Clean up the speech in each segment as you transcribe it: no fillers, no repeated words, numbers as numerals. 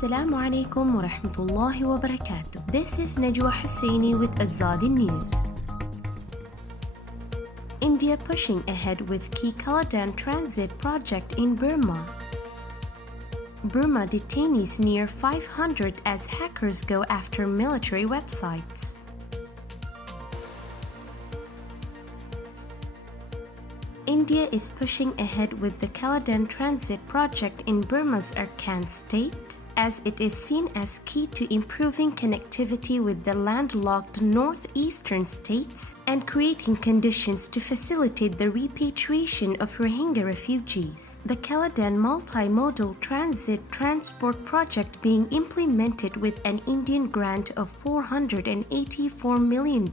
Assalamu alaikum wa rahmatullahi wa barakatuh. This is Najwa Husseini with Azadi News. India pushing ahead with key Kaladan transit project in Burma. Burma detainees near 500 as hackers go after military websites. India is pushing ahead with the Kaladan transit project in Burma's Arkan state, as it is seen as key to improving connectivity with the landlocked northeastern states and creating conditions to facilitate the repatriation of Rohingya refugees. The Kaladan multimodal transit transport project being implemented with an Indian grant of $484 million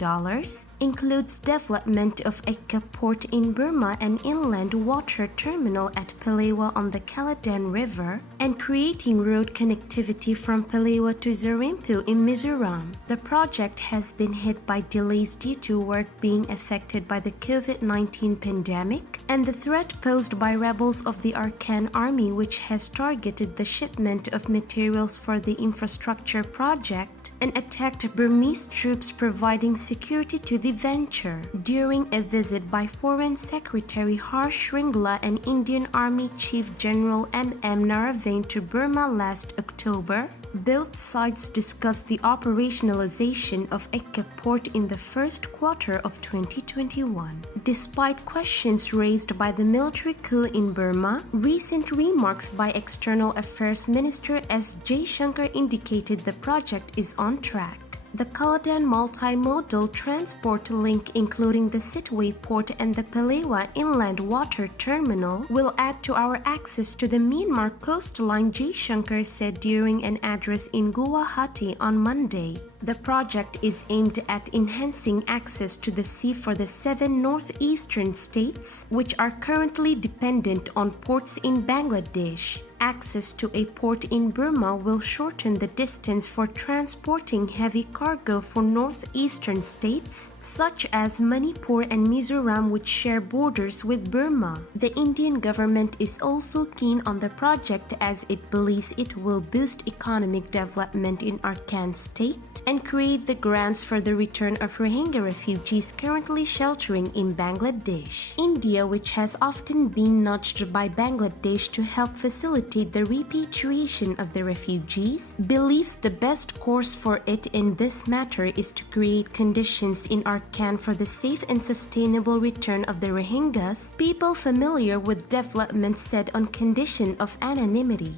includes development of Ekka port in Burma and inland water terminal at Palewa on the Kaladan River and creating road connectivity from Palewa to Zarimpu in Mizoram. The project has been hit by delays due to work being affected by the COVID-19 pandemic and the threat posed by rebels of the Arkan army, which has targeted the shipment of materials for the infrastructure project and attacked Burmese troops providing security to the venture. During a visit by Foreign Secretary Harsh Shringla and Indian Army Chief General M.M. Naravane to Burma last October, both sides discussed the operationalization of Ekka port in the first quarter of 2021. Despite questions raised by the military coup in Burma, recent remarks by External Affairs Minister S. Jaishankar indicated the project is on track. The Kaladan multimodal transport link, including the Sitwe port and the Palewa inland water terminal, will add to our access to the Myanmar coastline, Jaishankar said during an address in Guwahati on Monday. The project is aimed at enhancing access to the sea for the 7 northeastern states, which are currently dependent on ports in Bangladesh. Access to a port in Burma will shorten the distance for transporting heavy cargo for northeastern states, such as Manipur and Mizoram, which share borders with Burma. The Indian government is also keen on the project as it believes it will boost economic development in Arkan state and create the grounds for the return of Rohingya refugees currently sheltering in Bangladesh. India, which has often been nudged by Bangladesh to help facilitate the repatriation of the refugees, believes the best course for it in this matter is to create conditions in Arkan for the safe and sustainable return of the Rohingyas. People familiar with development said on condition of anonymity.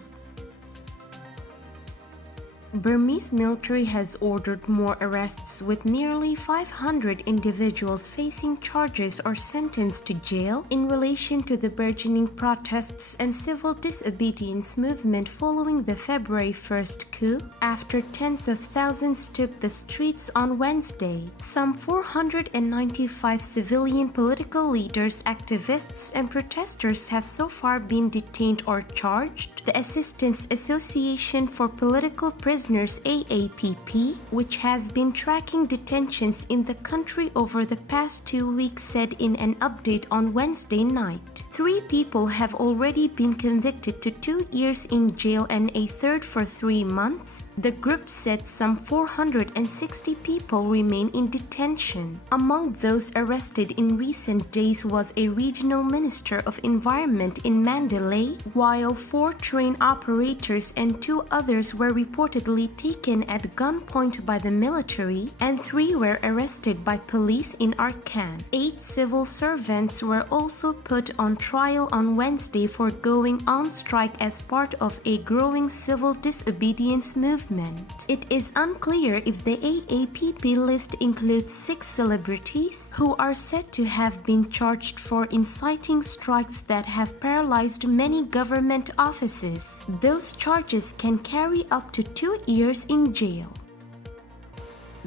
Burmese military has ordered more arrests, with nearly 500 individuals facing charges or sentenced to jail in relation to the burgeoning protests and civil disobedience movement following the February 1st coup, after tens of thousands took the streets on Wednesday. Some 495 civilian political leaders, activists, and protesters have so far been detained or charged. The Assistance Association for Political Prisoners AAPP, which has been tracking detentions in the country over the past 2 weeks, said in an update on Wednesday night. 3 people have already been convicted to 2 years in jail and a third for 3 months. The group said some 460 people remain in detention. Among those arrested in recent days was a regional minister of environment in Mandalay, while 4 train operators and 2 others were reportedly taken at gunpoint by the military, and 3 were arrested by police in Arkan. 8 civil servants were also put on trial on Wednesday for going on strike as part of a growing civil disobedience movement. It is unclear if the AAPP list includes 6 celebrities who are said to have been charged for inciting strikes that have paralyzed many government offices. Those charges can carry up to 2 years in jail.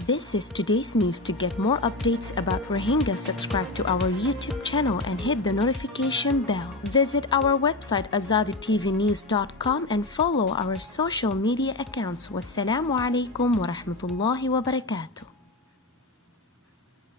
This is today's news. To get more updates about Rohingya, subscribe to our YouTube channel and hit the notification bell. Visit our website azaditvnews.com and follow our social media accounts. Wassalamu alaikum wa rahmatullahi wa barakatuh.